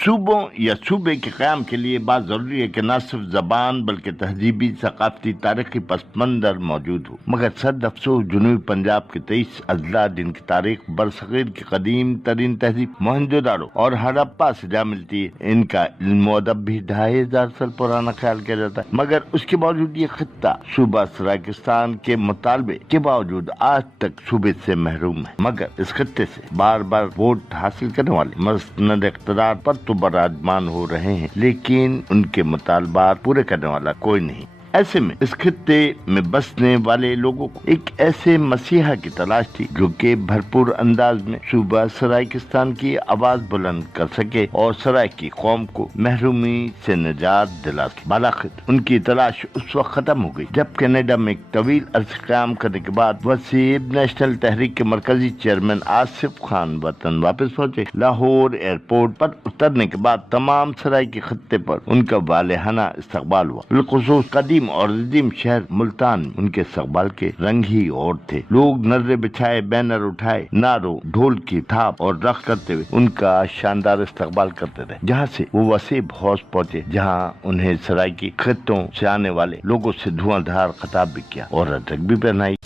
صوبوں یا صوبے کے قیام کے لیے بات ضروری ہے کہ نہ صرف زبان بلکہ تہذیبی، ثقافتی، تاریخی پس منظر موجود ہو، مگر صد افسوس جنوبی پنجاب کے 23 اضلاع جن کی تاریخ برصغیر کی قدیم ترین تہذیب موہنجو داڑو اور ہڑپا سے جا ملتی ہے، ان کا علم و ادب بھی 2500 سال پرانا خیال کیا جاتا ہے، مگر اس کے باوجود یہ خطہ صوبہ سرائیکستان کے مطالبے کے باوجود آج تک صوبے سے محروم ہے، مگر اس خطے سے بار بار ووٹ حاصل کرنے والے مسند اقتدار پر تو براجمان ہو رہے ہیں، لیکن ان کے مطالبات پورے کرنے والا کوئی نہیں۔ ایسے میں اس خطے میں بسنے والے لوگوں کو ایک ایسے مسیحا کی تلاش تھی جو کہ بھرپور انداز میں صوبہ سرائیکستان کی آواز بلند کر سکے اور سرائے کی قوم کو محرومی سے نجات دلا سکے۔ بالاخر ان کی تلاش اس وقت ختم ہو گئی جب کینیڈا میں ایک طویل عرصے قیام کرنے کے بعد وسیب نیشنل تحریک کے مرکزی چیئرمین آصف خان وطن واپس پہنچے۔ لاہور ایئرپورٹ پر اترنے کے بعد تمام سرائے کے خطے پر ان کا والہانہ استقبال ہوا، بالخصوص قدیم اور عظیم شہر ملتان میں ان کے استقبال کے رنگ ہی اور تھے۔ لوگ نظریں بچھائے، بینر اٹھائے، نعروں، ڈھول کی تھاپ اور رقص کرتے ہوئے ان کا شاندار استقبال کرتے رہے، جہاں سے وہ وسیب ہاؤس پہنچے جہاں انہیں سرائے کی خطوں سے آنے والے لوگوں سے دھواں دھار خطاب بھی کیا اور رٹک بھی پہنائی۔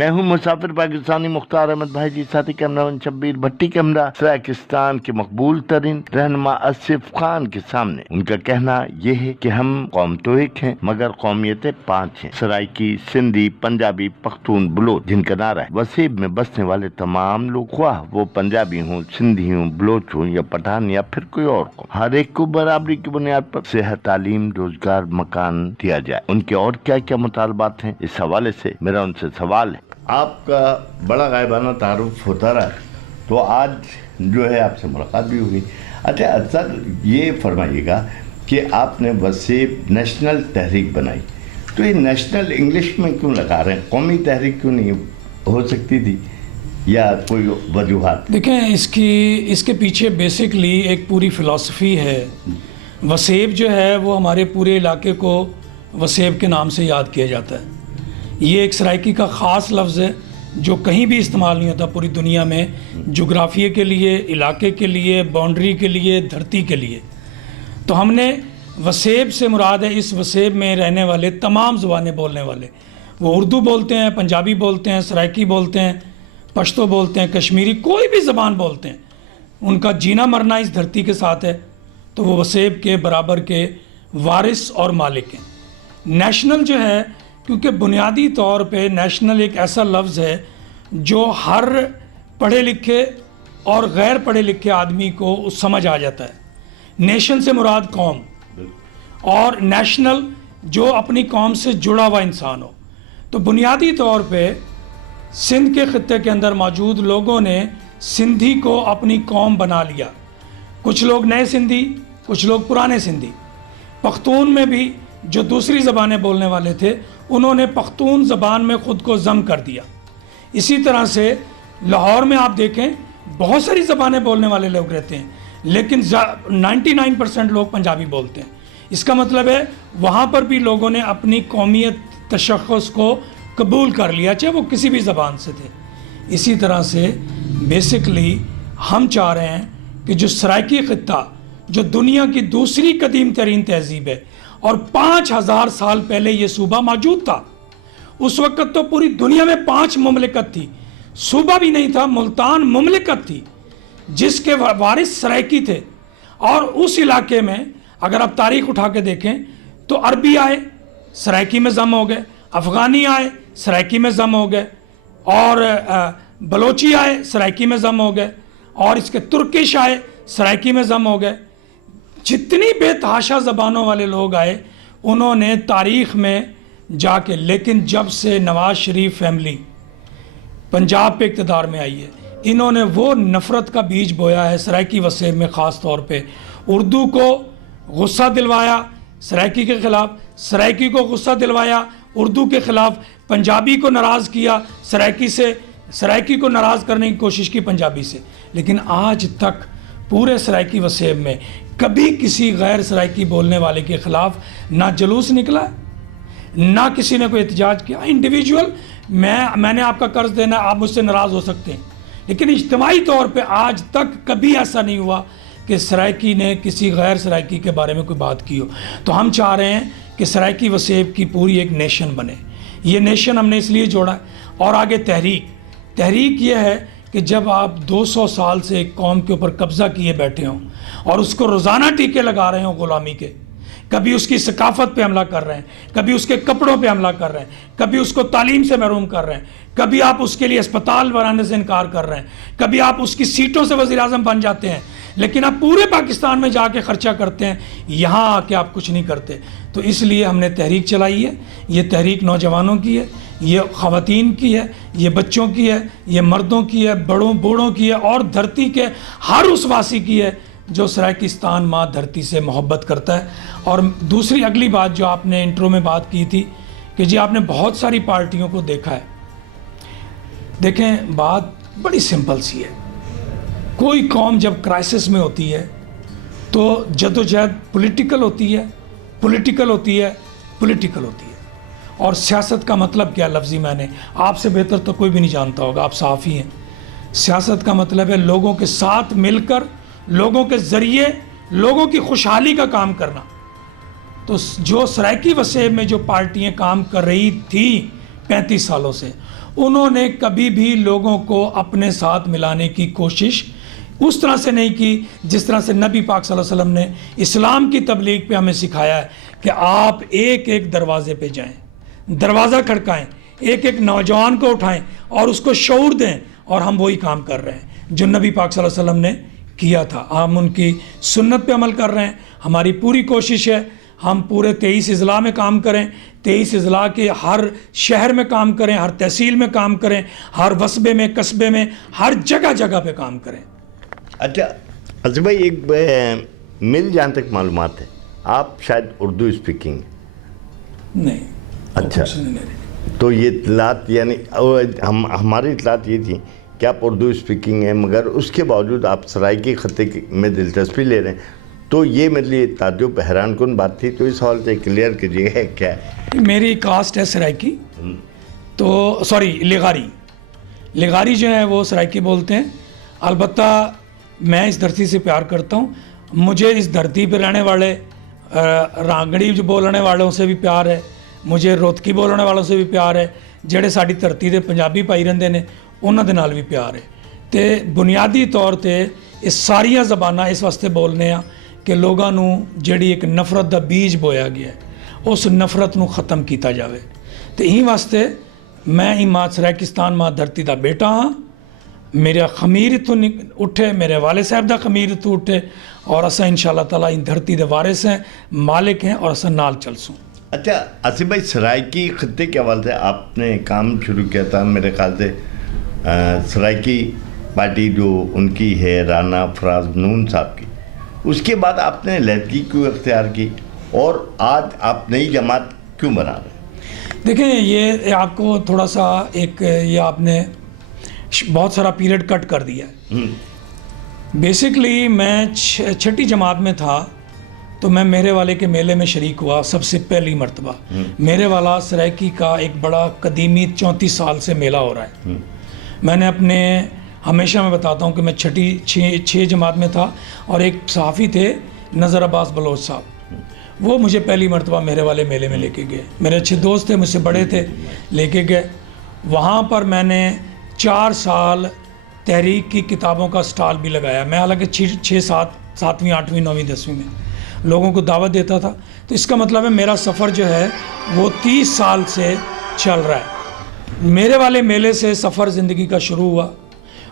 میں ہوں مسافر پاکستانی مختار احمد بھائی جی، ساتھی کیمرہ شبیر بھٹی کیمرہ سرائیکستان کے مقبول ترین رہنما آصف خان کے سامنے ان کا کہنا یہ ہے کہ ہم قوم تو ایک ہیں مگر قومیتیں 5 ہیں، سرائیکی، سندھی، پنجابی، پختون، بلوچ، جن کا نعرہ ہے وسیب میں بسنے والے تمام لوگ، خواہ وہ پنجابی ہوں، سندھی ہوں، بلوچ ہوں یا پٹھان یا پھر کوئی اور قوم، ہر ایک کو برابری کی بنیاد پر صحت، تعلیم، روزگار، مکان دیا جائے۔ ان کے اور کیا کیا مطالبات ہیں، اس حوالے سے میرا ان سے سوال ہے۔ آپ کا بڑا غائبانہ تعارف ہوتا رہا تو آج جو ہے آپ سے ملاقات بھی ہوگی۔ اچھا سر، یہ فرمائیے گا کہ آپ نے وسیب نیشنل تحریک بنائی، تو یہ نیشنل انگلش میں کیوں لگا رہے ہیں؟ قومی تحریک کیوں نہیں ہو سکتی تھی یا کوئی وجوہات؟ دیکھیں، اس کے پیچھے بیسکلی ایک پوری فلسفی ہے۔ وسیب جو ہے وہ ہمارے پورے علاقے کو وسیب کے نام سے یاد کیا جاتا ہے۔ یہ ایک سرائیکی کا خاص لفظ ہے جو کہیں بھی استعمال نہیں ہوتا پوری دنیا میں، جغرافیے کے لیے، علاقے کے لیے، باؤنڈری کے لیے، دھرتی کے لیے۔ تو ہم نے وسیب سے مراد ہے اس وسیب میں رہنے والے تمام زبانیں بولنے والے، وہ اردو بولتے ہیں، پنجابی بولتے ہیں، سرائیکی بولتے ہیں، پشتو بولتے ہیں، کشمیری، کوئی بھی زبان بولتے ہیں، ان کا جینا مرنا اس دھرتی کے ساتھ ہے، تو وہ وسیب کے برابر کے وارث اور مالک ہیں۔ نیشنل جو ہے، کیونکہ بنیادی طور پہ نیشنل ایک ایسا لفظ ہے جو ہر پڑھے لکھے اور غیر پڑھے لکھے آدمی کو سمجھ آ جاتا ہے۔ نیشن سے مراد قوم، اور نیشنل جو اپنی قوم سے جڑا ہوا انسان ہو۔ تو بنیادی طور پہ سندھ کے خطے کے اندر موجود لوگوں نے سندھی کو اپنی قوم بنا لیا، کچھ لوگ نئے سندھی، کچھ لوگ پرانے سندھی۔ پختون میں بھی جو دوسری زبانیں بولنے والے تھے انہوں نے پختون زبان میں خود کو ضم کر دیا۔ اسی طرح سے لاہور میں آپ دیکھیں بہت ساری زبانیں بولنے والے لوگ رہتے ہیں، لیکن 99% لوگ پنجابی بولتے ہیں۔ اس کا مطلب ہے وہاں پر بھی لوگوں نے اپنی قومیت تشخص کو قبول کر لیا، چاہے وہ کسی بھی زبان سے تھے۔ اسی طرح سے بیسکلی ہم چاہ رہے ہیں کہ جو سرائیکی خطہ جو دنیا کی دوسری قدیم ترین تہذیب ہے اور 5000 سال پہلے یہ صوبہ موجود تھا، اس وقت تو پوری دنیا میں 5 مملکت تھی، صوبہ بھی نہیں تھا، ملتان مملکت تھی جس کے وارث سرائیکی تھے۔ اور اس علاقے میں اگر آپ تاریخ اٹھا کے دیکھیں تو عربی آئے، سرائیکی میں ضم ہو گئے، افغانی آئے، سرائیکی میں ضم ہو گئے، اور بلوچی آئے، سرائیکی میں ضم ہو گئے، اور اس کے ترکش آئے، سرائیکی میں ضم ہو گئے۔ جتنی بے تحاشا زبانوں والے لوگ آئے انہوں نے تاریخ میں جا کے، لیکن جب سے نواز شریف فیملی پنجاب پہ اقتدار میں آئی ہے، انہوں نے وہ نفرت کا بیج بویا ہے سرائیکی وسیب میں، خاص طور پہ اردو کو غصہ دلوایا سرائکی کے خلاف، سرائکی کو غصہ دلوایا اردو کے خلاف، پنجابی کو ناراض کیا سرائکی کو ناراض کرنے کی کوشش کی پنجابی سے، لیکن آج تک پورے سرائکی وسیب میں کبھی کسی غیر سرائکی بولنے والے کے خلاف نہ جلوس نکلا نہ کسی نے کوئی احتجاج کیا۔ انڈیویجول میں نے آپ کا قرض دینا، آپ مجھ سے ناراض ہو سکتے ہیں، لیکن اجتماعی طور پہ آج تک کبھی ایسا نہیں ہوا کہ سرائکی نے کسی غیر سرائکی کے بارے میں کوئی بات کی ہو۔ تو ہم چاہ رہے ہیں کہ سرائکی وسیب کی پوری ایک نیشن بنے۔ یہ نیشن ہم نے اس لیے جوڑا ہے۔ اور آگے تحریک یہ ہے کہ جب آپ 200 سال سے ایک قوم کے اوپر قبضہ کیے بیٹھے ہوں اور اس کو روزانہ ٹیکے لگا رہے ہوں غلامی کے، کبھی اس کی ثقافت پہ حملہ کر رہے ہیں، کبھی اس کے کپڑوں پہ حملہ کر رہے ہیں، کبھی اس کو تعلیم سے محروم کر رہے ہیں، کبھی آپ اس کے لیے اسپتال بنانے سے انکار کر رہے ہیں، کبھی آپ اس کی سیٹوں سے وزیر اعظم بن جاتے ہیں، لیکن آپ پورے پاکستان میں جا کے خرچہ کرتے ہیں، یہاں آ کے آپ کچھ نہیں کرتے۔ تو اس لیے ہم نے تحریک چلائی ہے۔ یہ تحریک نوجوانوں کی ہے، یہ خواتین کی ہے، یہ بچوں کی ہے، یہ مردوں کی ہے، بوڑھوں کی ہے، اور دھرتی کے ہر اس واسی کی ہے جو سرائکستان ماں دھرتی سے محبت کرتا ہے۔ اور دوسری اگلی بات جو آپ نے انٹرو میں بات کی تھی کہ جی آپ نے بہت ساری پارٹیوں کو دیکھا ہے۔ دیکھیں بات بڑی سمپل سی ہے، کوئی قوم جب کرائسس میں ہوتی ہے تو جدوجہد پولیٹیکل ہوتی ہے، اور سیاست کا مطلب کیا لفظی میں نے آپ سے بہتر تو کوئی بھی نہیں جانتا ہوگا، آپ صحافی ہیں۔ سیاست کا مطلب ہے لوگوں کے ساتھ مل کر، لوگوں کے ذریعے لوگوں کی خوشحالی کا کام کرنا۔ تو جو سرائکی وسیب میں جو پارٹیاں کام کر رہی تھی 35 سالوں سے، انہوں نے کبھی بھی لوگوں کو اپنے ساتھ ملانے کی کوشش اس طرح سے نہیں کی جس طرح سے نبی پاک صلی اللہ علیہ وسلم نے اسلام کی تبلیغ پہ ہمیں سکھایا ہے کہ آپ ایک ایک دروازے پہ جائیں، دروازہ کھڑکائیں، ایک ایک نوجوان کو اٹھائیں اور اس کو شعور دیں، اور ہم وہی کام کر رہے ہیں جو نبی پاک صلی اللہ علیہ وسلم نے کیا تھا۔ ہم ان کی سنت پہ عمل کر رہے ہیں۔ ہماری پوری کوشش ہے ہم پورے 23 اضلاع میں کام کریں، 23 اضلاع کے ہر شہر میں کام کریں، ہر تحصیل میں کام کریں، ہر وصبے میں، قصبے میں، ہر جگہ پہ کام کریں۔ اچھا عاصم بھائی، ایک میری جہاں تک معلومات ہے آپ شاید اردو اسپیکنگ نہیں۔ اچھا، تو یہ اطلاعات یعنی ہماری اطلاعات یہ تھی کہ آپ اردو اسپیکنگ ہیں، مگر اس کے باوجود آپ سرائکی خطے میں دلچسپی لے رہے ہیں، تو یہ میرے لیے تعجب حیران کن بات تھی۔ تو اس حوالے سے کلیئر کیجیے ہے کیا ہے؟ میری کاسٹ ہے سرائکی، تو سوری لغاری جو ہے وہ سرائکی بولتے ہیں۔ البتہ میں اس دھرتی سے پیار کرتا ہوں، مجھے اس دھرتی پہ رہنے والے رانگڑی جو بولنے والوں سے بھی پیار ہے، مجھے روتکی بولنے والوں سے بھی پیار ہے، جڑے ساڈی دھرتی دے پنجابی پائی رہندے نے انہاں دے نال بھی پیار ہے۔ تے بنیادی طور تے یہ ساریاں زباناں اس واسطے بولنے ہاں کہ لوگاں نو جڑی ایک نفرت دا بیج بویا گیا ہے اس نفرت نو ختم کیتا جاوے۔ تے ہی واسطے میں ہی ماں سرائکستان ماں دھرتی دا بیٹا ہاں، میرا خمیر اتوں اٹھے، میرے والد صاحب دا خمیر اتوں اٹھے، اور اساں انشاءاللہ تعالیٰ ان دھرتی دے وارث ہیں، مالک ہیں، اور اساں نال چل سوں۔ اچھا عاصم بھائی، سرائکی خطے کے حوالے سے آپ نے کام شروع کیا تھا میرے خیال سے سرائکی پارٹی جو ان کی ہے رانا فراز نون صاحب کی، اس کے بعد آپ نے علیحدگی کیوں اختیار کی، اور آج آپ نئی جماعت کیوں بنا رہے ہیں؟ دیکھیں یہ آپ کو تھوڑا سا یہ آپ نے بہت سارا پیریڈ کٹ کر دیا ہے۔ بیسکلی میں 6ٹھی جماعت میں تھا تو میں میرے والے کے میلے میں شریک ہوا سب سے پہلی مرتبہ۔ میرے والا سرائکی کا ایک بڑا قدیمی 34 سال سے میلہ ہو رہا ہے۔ میں نے ہمیشہ میں بتاتا ہوں کہ میں 6 جماعت میں تھا، اور ایک صحافی تھے نظر عباس بلوچ صاحب، وہ مجھے پہلی مرتبہ میرے والے میلے میں لے کے گئے۔ میرے اچھے دوست تھے، مجھ سے بڑے تھے، لے کے گئے۔ وہاں پر میں نے 4 سال تحریک کی کتابوں کا سٹال بھی لگایا۔ میں حالانکہ 7ویں 8ویں 9ویں 10ویں میں لوگوں کو دعوت دیتا تھا۔ تو اس کا مطلب ہے میرا سفر جو ہے وہ 30 سال سے چل رہا ہے۔ میرے والے میلے سے سفر زندگی کا شروع ہوا۔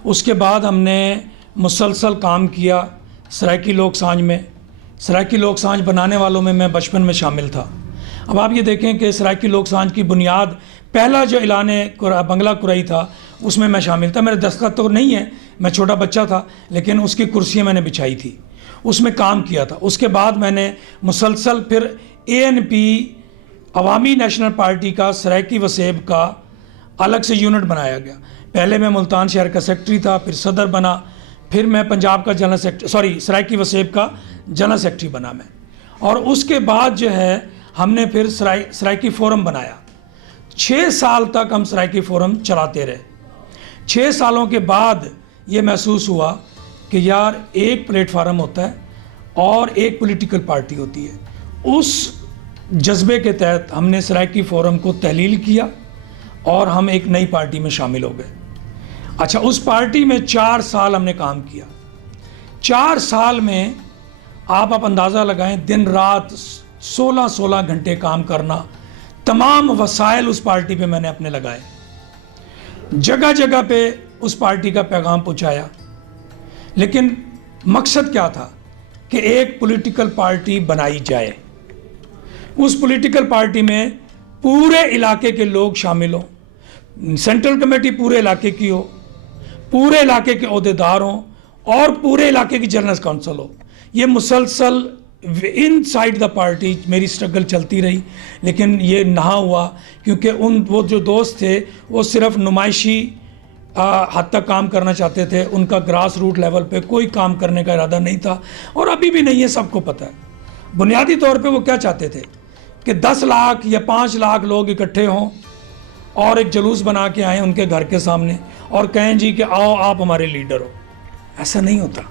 اس کے بعد ہم نے مسلسل کام کیا سرائکی لوک سانج میں۔ سرائکی لوک سانج بنانے والوں میں میں بچپن میں شامل تھا۔ اب آپ یہ دیکھیں کہ سرائکی لوک سانج کی بنیاد پہلا جو اعلان بنگلہ کرائی تھا اس میں شامل تھا۔ میرے دستخط تو نہیں ہے، میں چھوٹا بچہ تھا، لیکن اس کی کرسیاں میں نے بچھائی تھی۔ اس میں کام کیا تھا. اس کے بعد میں نے مسلسل پھر ANP عوامی نیشنل پارٹی کا سرائکی وسیب کا الگ سے یونٹ بنایا گیا. پہلے میں ملتان شہر کا سیکٹری تھا, پھر صدر بنا, پھر میں پنجاب کا جنرل سیکٹری سرائکی وسیب کا جنرل سیکٹری بنا میں. اور اس کے بعد جو ہے ہم نے پھر سرائکی فورم بنایا. 6 سال تک ہم سرائکی فورم چلاتے رہے. 6 سالوں کے بعد یہ محسوس ہوا کہ یار ایک پلیٹ فارم ہوتا ہے اور ایک پولیٹیکل پارٹی ہوتی ہے. اس جذبے کے تحت ہم نے سرائکی فورم کو تحلیل کیا اور ہم ایک نئی پارٹی میں شامل ہو گئے. اچھا, اس پارٹی میں 4 سال ہم نے کام کیا. 4 سال میں آپ اندازہ لگائیں, دن رات 16 گھنٹے کام کرنا, تمام وسائل اس پارٹی پہ میں نے اپنے لگائے, جگہ جگہ پہ اس پارٹی کا پیغام پہنچایا. لیکن مقصد کیا تھا کہ ایک پولیٹیکل پارٹی بنائی جائے. اس پولیٹیکل پارٹی میں پورے علاقے کے لوگ شامل ہوں, سینٹرل کمیٹی پورے علاقے کی ہو, پورے علاقے کے عہدیدار ہوں اور پورے علاقے کی جنرل کونسل ہو. یہ مسلسل ان سائڈ دا پارٹی میری سٹرگل چلتی رہی, لیکن یہ نہ ہوا کیونکہ وہ جو دوست تھے وہ صرف نمائشی حد تک کام کرنا چاہتے تھے. ان کا گراس روٹ لیول پہ کوئی کام کرنے کا ارادہ نہیں تھا, اور ابھی بھی نہیں ہے, سب کو پتہ ہے. بنیادی طور پہ وہ کیا چاہتے تھے کہ 10 لاکھ یا 5 لاکھ لوگ اکٹھے ہوں اور ایک جلوس بنا کے آئیں ان کے گھر کے سامنے اور کہیں جی کہ آؤ آپ ہمارے لیڈر ہو. ایسا نہیں ہوتا.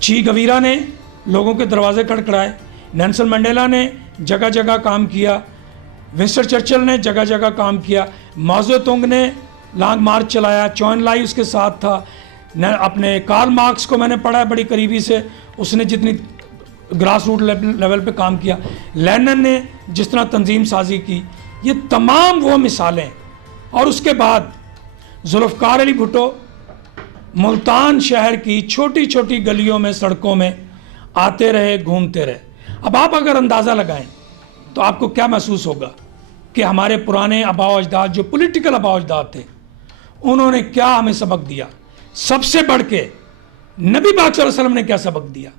چی گویرا نے لوگوں کے دروازے کھڑکھڑائے, نیلسن منڈیلا نے جگہ جگہ کام کیا, ونسٹن چرچل نے جگہ جگہ کام کیا, ماؤ تونگ نے لانگ مارچ چلایا, چوئن لائی اس کے ساتھ تھا. اپنے کارل مارکس کو میں نے پڑھا ہے بڑی قریبی سے, اس نے جتنی گراس روٹ لیول پہ کام کیا. لینن نے جس طرح تنظیم سازی کی, یہ تمام وہ مثالیں. اور اس کے بعد ذوالفقار علی بھٹو ملتان شہر کی چھوٹی چھوٹی گلیوں میں, سڑکوں میں آتے رہے, گھومتے رہے. اب آپ اگر اندازہ لگائیں تو آپ کو کیا محسوس ہوگا کہ ہمارے پرانے آباء و اجداد, جو پولیٹیکل آباء و اجداد تھے, انہوں نے کیا ہمیں سبق دیا. سب سے بڑھ کے نبی پاک صلی اللہ علیہ وسلم نے کیا سبق دیا.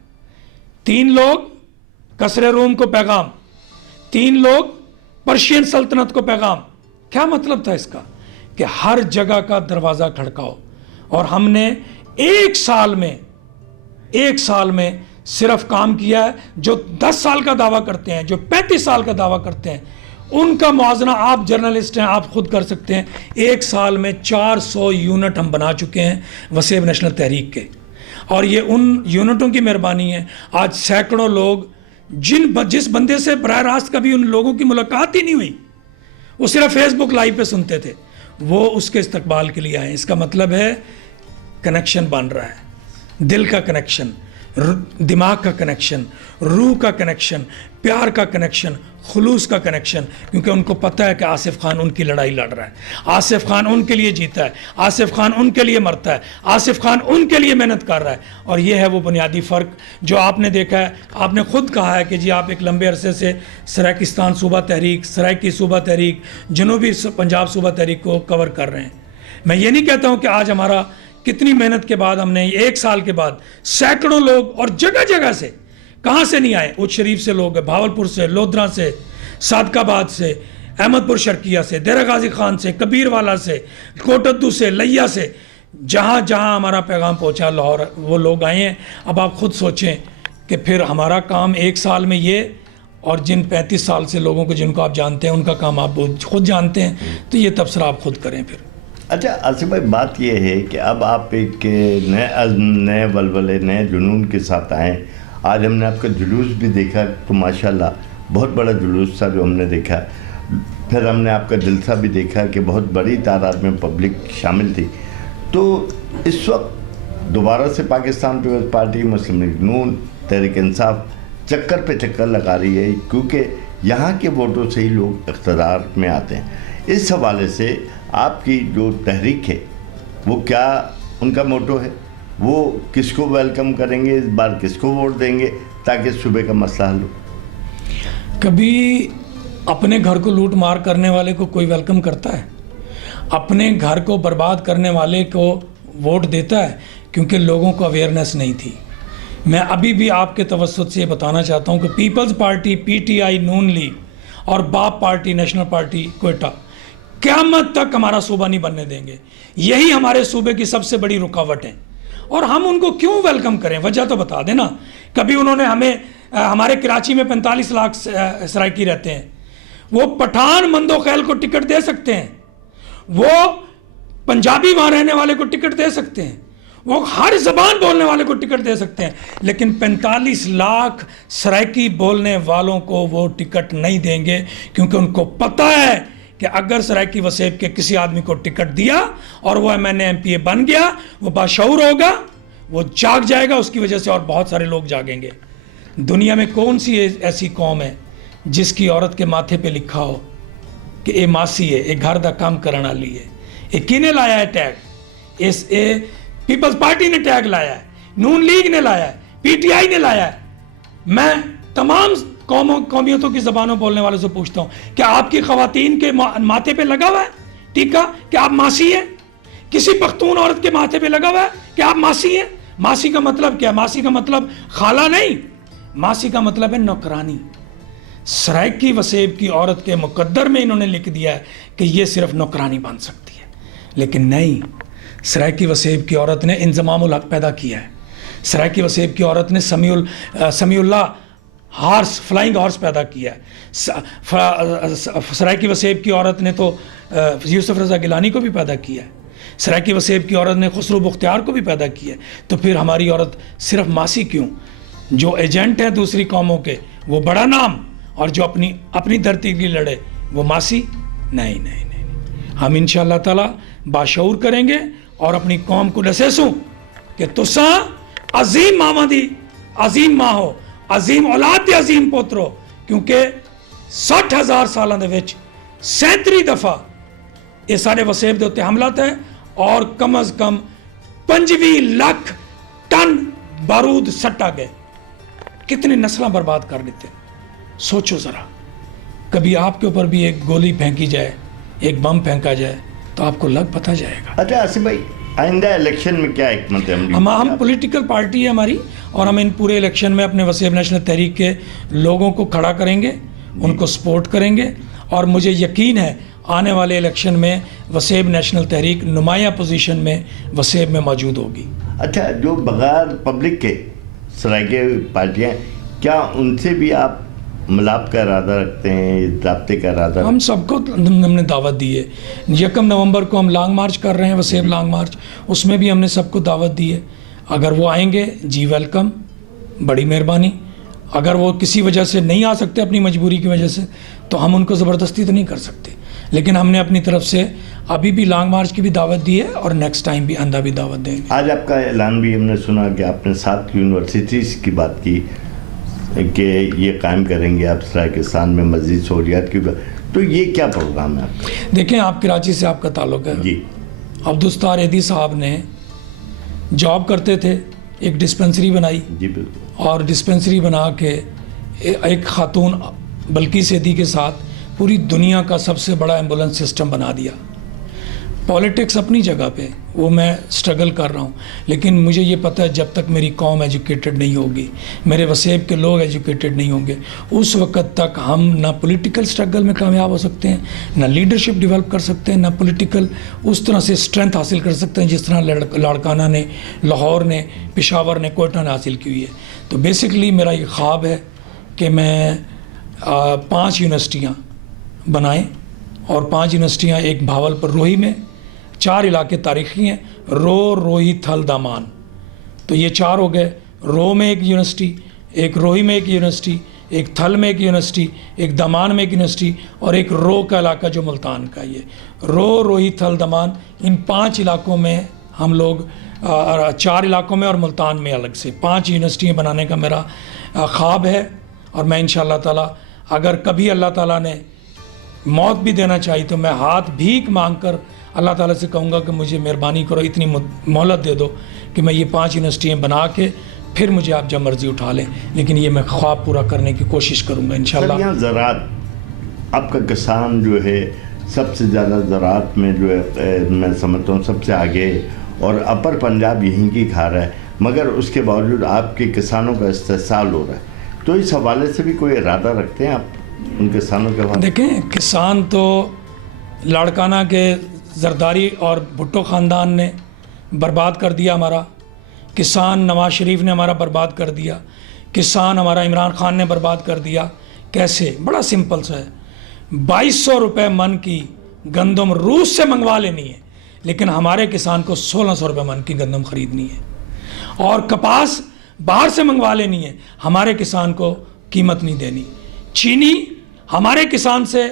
3 لوگ کسر روم کو پیغام, 3 لوگ پرشین سلطنت کو پیغام. کیا مطلب تھا اس کا کہ ہر جگہ کا دروازہ کھڑکاؤ. اور ہم نے 1 سال میں صرف کام کیا ہے. جو 10 سال کا دعویٰ کرتے ہیں, جو 35 سال کا دعویٰ کرتے ہیں, ان کا موازنہ آپ جرنلسٹ ہیں, آپ خود کر سکتے ہیں. 1 سال میں 400 یونٹ ہم بنا چکے ہیں وسیب نیشنل تحریک کے, اور یہ ان یونٹوں کی مہربانی ہے. آج سینکڑوں لوگ جس بندے سے براہ راست کبھی ان لوگوں کی ملاقات ہی نہیں ہوئی, وہ صرف فیس بک لائیو پہ سنتے تھے, وہ اس کے استقبال کے لیے آئے. اس کا مطلب ہے کنیکشن بن رہا ہے, دل کا کنیکشن, دماغ کا کنیکشن, روح کا کنیکشن, پیار کا کنیکشن, خلوص کا کنیکشن. کیونکہ ان کو پتہ ہے کہ آصف خان ان کی لڑائی لڑ رہا ہے, آصف خان ان کے لیے جیتا ہے, آصف خان ان کے لیے مرتا ہے, آصف خان ان کے لیے محنت کر رہا ہے. اور یہ ہے وہ بنیادی فرق جو آپ نے دیکھا ہے. آپ نے خود کہا ہے کہ جی آپ ایک لمبے عرصے سے سرائکستان صوبہ تحریک, سرائکی صوبہ تحریک, جنوبی پنجاب صوبہ تحریک کو کور کر رہے ہیں. میں یہ نہیں کہتا ہوں کہ آج ہمارا کتنی محنت کے بعد ہم نے 1 سال کے بعد سینکڑوں لوگ, اور جگہ جگہ سے, کہاں سے نہیں آئے, اچ شریف سے لوگ ہیں, بھاولپور سے, لودھرا سے, صادق آباد سے, احمد پور شرکیہ سے, دیرہ غازی خان سے, کبیر والا سے, کوٹدو سے, لیا سے, جہاں جہاں ہمارا پیغام پہنچا لاہور, وہ لوگ آئے ہیں. اب آپ خود سوچیں کہ پھر ہمارا کام 1 سال میں یہ, اور جن 35 سال سے لوگوں کو جن کو آپ جانتے ہیں ان کا کام آپ خود جانتے ہیں, تو یہ تبصرہ آپ خود کریں پھر. اچھا آصف بھائی, بات یہ ہے کہ اب آپ ایک نئے عزم, نئے ولولے, نئے جنون کے ساتھ آئیں. آج ہم نے آپ کا جلوس بھی دیکھا تو ماشاءاللہ بہت بڑا جلوس تھا جو ہم نے دیکھا. پھر ہم نے آپ کا جلسہ بھی دیکھا کہ بہت بڑی تعداد میں پبلک شامل تھی. تو اس وقت دوبارہ سے پاکستان پیپلز پارٹی, مسلم لیگ نون, تحریک انصاف چکر پہ چکر لگا رہی ہے, کیونکہ یہاں کے ووٹوں سے ہی لوگ اقتدار میں آتے ہیں. اس حوالے سے آپ کی جو تحریک ہے وہ کیا ان کا موٹو ہے, وہ کس کو ویلکم کریں گے اس بار, کس کو ووٹ دیں گے تاکہ صوبے کا مسئلہ حل ہو؟ کبھی اپنے گھر کو لوٹ مار کرنے والے کو کوئی ویلکم کرتا ہے؟ اپنے گھر کو برباد کرنے والے کو ووٹ دیتا ہے, کیونکہ لوگوں کو اویئرنیس نہیں تھی. میں ابھی بھی آپ کے توسط سے یہ بتانا چاہتا ہوں کہ پیپلز پارٹی PTI نون لیگ اور باپ پارٹی نیشنل پارٹی کوئٹہ قیامت تک ہمارا صوبہ نہیں بننے دیں گے. یہی ہمارے صوبے کی سب سے بڑی رکاوٹ ہے. اور ہم ان کو کیوں ویلکم کریں؟ وجہ تو بتا دیں نا. کبھی انہوں نے ہمارے کراچی میں 45 لاکھ سرائکی رہتے ہیں، وہ پٹھان مندوخیل کو ٹکٹ دے سکتے ہیں، وہ پنجابی وہاں رہنے والے کو ٹکٹ دے سکتے ہیں، وہ ہر زبان بولنے والے کو ٹکٹ دے سکتے ہیں، لیکن 45 لاکھ سرائکی بولنے والوں کو وہ ٹکٹ نہیں دیں گے، کیونکہ ان کو پتہ ہے کہ اگر سرائکی وسیب کے کسی آدمی کو ٹکٹ دیا اور وہ MNA MPA بن گیا، وہ باشعور ہوگا، وہ جاگ جائے گا، اس کی وجہ سے اور بہت سارے لوگ جاگیں گے. دنیا میں کون سی ایسی قوم ہے جس کی عورت کے ماتھے پہ لکھا ہو کہ اے ماسی ہے، اے گھر دا کام کرنے والی ہے؟ اے کینے لایا ہے ٹیگ؟ پیپلز پارٹی نے ٹیگ لایا ہے، نون لیگ نے لایا ہے، PTI نے لایا ہے. میں تمام قومیتوں کی زبانوں بولنے والے سے پوچھتا ہوں، کیا آپ کی خواتین کے ماتھے پہ لگا ہوا ہے ٹیکا کہ آپ ماسی ہیں؟ کسی پختون عورت کے ماتھے پہ لگا ہوا ہے کہ آپ ماسی ہیں؟ ماسی کا مطلب کیا؟ ماسی کا مطلب خالہ نہیں، ماسی کا مطلب ہے نوکرانی. سرائکی وسیب کی عورت کے مقدر میں انہوں نے لکھ دیا ہے کہ یہ صرف نوکرانی بن سکتی ہے، لیکن نہیں. سرائکی وسیب کی عورت نے انضمام الحق پیدا کیا ہے. سرائکی وسیب کی عورت نے سمیع اللہ ہارس، فلائنگ ہارس پیدا کیا ہے. سرائکی وسیب کی عورت نے تو یوسف رضا گیلانی کو بھی پیدا کیا ہے. سرائکی وسیب کی عورت نے خسرو بختیار کو بھی پیدا کیا ہے. تو پھر ہماری عورت صرف ماسی کیوں؟ جو ایجنٹ ہیں دوسری قوموں کے وہ بڑا نام، اور جو اپنی دھرتی کے لیے لڑے وہ ماسی؟ نہیں نہیں نہیں. ہم انشاءاللہ تعالی باشعور کریں گے اور اپنی قوم کو دسیسوں کہ تساں عظیم ماواں دی عظیم ماں ہو، عظیم اولاد دے عظیم پوترو، کیونکہ 60,000 سالاں دے وچ 37 دفعہ یہ سارے وسیب دے اتنے حملات ہے، اور کم از کم 25 لاکھ ٹن بارود سٹا گئے. کتنی نسلیں برباد کر دیتے. سوچو ذرا، کبھی آپ کے اوپر بھی ایک گولی پھینکی جائے، ایک بم پھینکا جائے تو آپ کو لگ پتہ جائے گا. اچھا آصف بھائی، آئندہ الیکشن میں کیا حکمت عملی؟ ہم پولیٹیکل پارٹی ہے ہماری، اور ہم ان پورے الیکشن میں اپنے وسیب نیشنل تحریک کے لوگوں کو کھڑا کریں گے، ان کو سپورٹ کریں گے، اور مجھے یقین ہے آنے والے الیکشن میں وسیب نیشنل تحریک نمایاں پوزیشن میں وسیب میں موجود ہوگی. اچھا، جو بغیر پبلک کے سرائکی پارٹیاں، کیا ان سے بھی آپ ملاپ کا ارادہ رکھتے ہیں، رابطے کا ارادہ؟ ہم سب کو ہم نے دعوت دی ہے. 1 نومبر کو ہم لانگ مارچ کر رہے ہیں، وسیب لانگ مارچ، اس میں بھی ہم نے سب کو دعوت دی ہے. اگر وہ آئیں گے جی ویلکم، بڑی مہربانی. اگر وہ کسی وجہ سے نہیں آ سکتے اپنی مجبوری کی وجہ سے، تو ہم ان کو زبردستی تو نہیں کر سکتے، لیکن ہم نے اپنی طرف سے ابھی بھی لانگ مارچ کی بھی دعوت دی ہے، اور نیکسٹ ٹائم بھی آندہ بھی دعوت دیں گے. آج آپ کا اعلان بھی ہم نے سنا کہ آپ نے 7 یونیورسٹیز کی بات کی کہ یہ قائم کریں گے آپ سرائیکستان میں مزید سہولیات کی، تو یہ کیا پروگرام ہے آپ کا؟ دیکھیں، آپ کراچی سے آپ کا تعلق ہے. جی. عبدالستار ایدی صاحب نے جاب کرتے تھے، ایک ڈسپنسری بنائی. جی بالکل. اور ڈسپنسری بنا کے ایک خاتون بلقیس ایدی کے ساتھ پوری دنیا کا سب سے بڑا ایمبولنس سسٹم بنا دیا. پولیٹکس اپنی جگہ پہ، وہ میں سٹرگل کر رہا ہوں، لیکن مجھے یہ پتہ ہے جب تک میری قوم ایجوکیٹڈ نہیں ہوگی، میرے وسیب کے لوگ ایجوکیٹڈ نہیں ہوں گے، اس وقت تک ہم نہ پولیٹیکل سٹرگل میں کامیاب ہو سکتے ہیں، نہ لیڈرشپ ڈیولپ کر سکتے ہیں، نہ پولیٹیکل اس طرح سے اسٹرینتھ حاصل کر سکتے ہیں جس طرح لاڑکانہ نے، لاہور نے، پشاور نے، کوئٹہ نے حاصل کی ہوئی ہے. تو بیسکلی میرا یہ خواب ہے کہ میں 5 یونیورسٹیاں بنائیں، اور 5 یونیورسٹیاں، ایک بھاول پر روہی میں، 4 علاقے تاریخی ہیں، روہی تھل دامان. تو یہ 4 ہو گئے. رو میں ایک یونیورسٹی، ایک روہی میں ایک یونیورسٹی، ایک تھل میں ایک یونیورسٹی، ایک دامان میں ایک یونیورسٹی، اور ایک رو کا علاقہ جو ملتان کا. یہ روہی تھل دامان، ان 5 علاقوں میں ہم لوگ 4 علاقوں میں اور ملتان میں الگ سے 5 یونیورسٹیاں بنانے کا میرا خواب ہے. اور میں انشاءاللہ تعالی اگر کبھی اللہ تعالیٰ نے موت بھی دینا چاہیے تو میں ہاتھ بھیک مانگ کر اللہ تعالیٰ سے کہوں گا کہ مجھے مہربانی کرو، اتنی مہلت دے دو کہ میں یہ 5 یونیورسٹیاں بنا کے پھر مجھے آپ جب مرضی اٹھا لیں، لیکن یہ میں خواب پورا کرنے کی کوشش کروں گا انشاءاللہ. یہاں زراعت، آپ کا کسان جو ہے سب سے زیادہ زراعت میں جو ہے میں سمجھتا ہوں سب سے آگے، اور اپر پنجاب یہیں کی کھا رہا ہے. مگر اس کے باوجود آپ کے کسانوں کا استحصال ہو رہا ہے، تو اس حوالے سے بھی کوئی ارادہ رکھتے ہیں آپ ان کسانوں کے حوالے؟ دیکھیں، کسان تو لاڑکانہ کے زرداری اور بھٹو خاندان نے برباد کر دیا ہمارا، کسان نواز شریف نے ہمارا برباد کر دیا، کسان ہمارا عمران خان نے برباد کر دیا۔ کیسے؟ بڑا سمپل سا ہے، 2200 روپے من کی گندم روس سے منگوا لینی ہے، لیکن ہمارے کسان کو 1600 روپے من کی گندم خریدنی ہے، اور کپاس باہر سے منگوا لینی ہے، ہمارے کسان کو قیمت نہیں دینی۔ چینی ہمارے کسان سے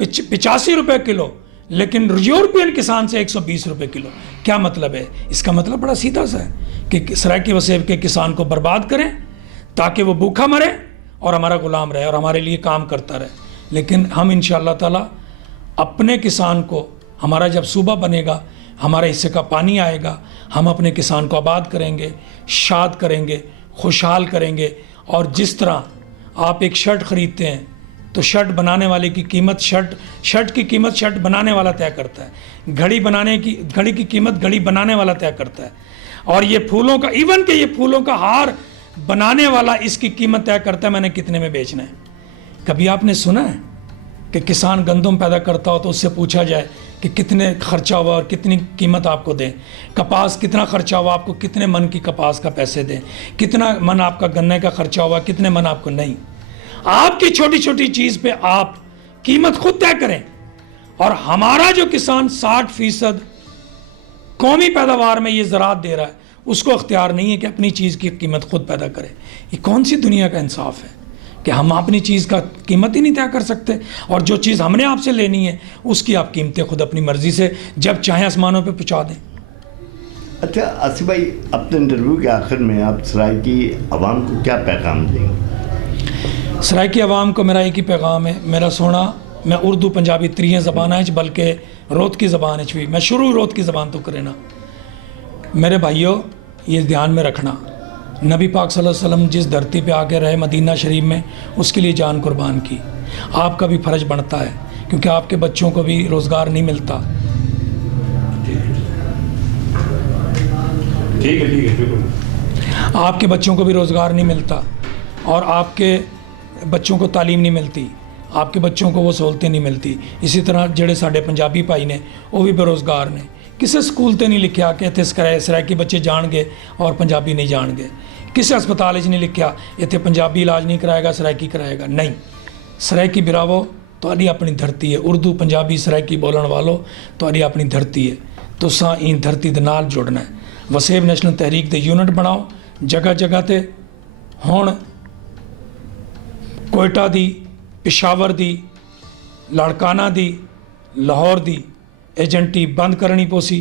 85 روپے کلو، لیکن یورپین کسان سے 120 روپے کلو۔ کیا مطلب ہے اس کا؟ مطلب بڑا سیدھا سا ہے کہ سرائیکی وسیب کے کسان کو برباد کریں تاکہ وہ بھوکا مرے اور ہمارا غلام رہے اور ہمارے لیے کام کرتا رہے۔ لیکن ہم انشاءاللہ تعالی اپنے کسان کو، ہمارا جب صوبہ بنے گا، ہمارے حصے کا پانی آئے گا، ہم اپنے کسان کو آباد کریں گے، شاد کریں گے، خوشحال کریں گے۔ اور جس طرح آپ ایک شرٹ خریدتے ہیں تو شرٹ بنانے والے کی قیمت شرٹ کی قیمت شرٹ بنانے والا طے کرتا ہے، گھڑی کی قیمت گھڑی بنانے والا طے کرتا ہے، اور یہ پھولوں کا، ایون کہ یہ پھولوں کا ہار بنانے والا اس کی قیمت طے کرتا ہے میں نے کتنے میں بیچنا ہے۔ کبھی آپ نے سنا ہے کہ کسان گندم پیدا کرتا ہو تو اس سے پوچھا جائے کہ کتنے خرچہ ہوا اور کتنی قیمت آپ کو دیں؟ کپاس کتنا خرچہ ہوا، آپ کو کتنے من کی کپاس کا پیسے دیں؟ کتنا من آپ کا گنے کا خرچہ ہوا، کتنے من آپ کو؟ نہیں، آپ کی چھوٹی چھوٹی چیز پہ آپ قیمت خود طے کریں۔ اور ہمارا جو کسان 60% قومی پیداوار میں یہ زراعت دے رہا ہے، اس کو اختیار نہیں ہے کہ اپنی چیز کی قیمت خود پیدا کرے۔ یہ کون سی دنیا کا انصاف ہے کہ ہم اپنی چیز کا قیمت ہی نہیں طے کر سکتے، اور جو چیز ہم نے آپ سے لینی ہے اس کی آپ قیمتیں خود اپنی مرضی سے جب چاہیں آسمانوں پہ پہنچا دیں۔ اچھا آصف بھائی، اپنے انٹرویو کے آخر میں آپ سرائیکی عوام کو کیا پیغام دیں گے؟ سرائیکی عوام کو میرا ایک ہی پیغام ہے، میرا سونا میں اردو پنجابی تریاں زبان ہے، بلکہ روت کی زبان ہے بھی، میں شروع روت کی زبان تو کرے نا۔ میرے بھائیوں، یہ دھیان میں رکھنا، نبی پاک صلی اللہ علیہ وسلم جس دھرتی پہ آ کے رہے مدینہ شریف میں، اس کے لیے جان قربان کی۔ آپ کا بھی فرض بنتا ہے، کیونکہ آپ کے بچوں کو بھی روزگار نہیں ملتا۔ آپ کے بچوں کو بھی روزگار نہیں ملتا، اور آپ کے بچوں کو تعلیم نہیں ملتی، آپ کے بچوں کو وہ سہولتیں نہیں ملتی۔ اسی طرح جڑے ساڈے پنجابی بھائی نے وہ بھی بے روزگار نے، کسے سکول تے نہیں لکھیا کہ اتنے سرائیکی بچے جان گے اور پنجابی نہیں جان گے، کسے ہسپتال نہیں لکھیا اتنے پنجابی علاج نہیں کرائے گا سرائیکی کرائے گا۔ نہیں، سرائیکی براوو تہاڈی اپنی دھرتی ہے، اردو پنجابی سرائیکی بولن والو تہاڈی اپنی دھرتی ہے، تساں این دھرتی دے نال جڑنا ہے۔ وسیب نیشنل تحریک دے یونٹ بناؤ جگہ جگہ تے، ہن کوئٹہ دی، پشاور دی، لاڑکانہ دی، لاہور دی ایجنٹی بند کرنی پوسی،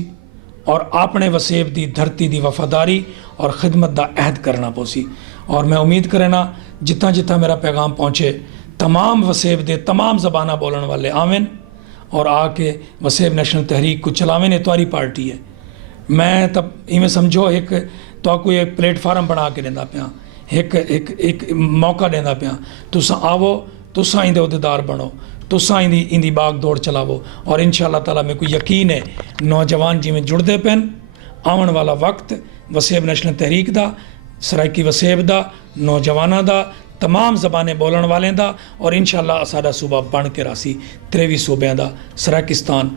اور اپنے وسیب دی دھرتی دی وفاداری اور خدمت دا عہد کرنا پوسی۔ اور میں امید کرنا جتنا جتنا میرا پیغام پہنچے، تمام وسیب دے تمام زبانہ بولن والے آویں اور آ کے وسیب نیشنل تحریک کو چلاویں۔ اتواری پارٹی ہے، میں تب ایویں سمجھو ایک تو کوئی ایک پلیٹ فارم بنا کے دینا پیا، ایک موقع دینا پیا، تساں آو، تساں ایندے عہدیدار بنو، تساں ایندی باغ دوڑ چلاو، اور انشاءاللہ تعالیٰ میں کوئی یقین ہے نوجوان جی میں جڑتے پین، آون والا وقت وسیب نیشنل تحریک دا، سرائیکی وسیب دا، نوجوانہ دا، تمام زبانیں بولن والے دا، اور انشاءاللہ ساڈا صوبہ بن کے راسی 23 صوبیاں دا۔ سرائیکستان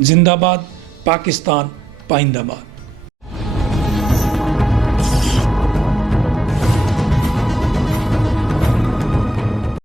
زندہ باد، پاکستان پائندہ باد۔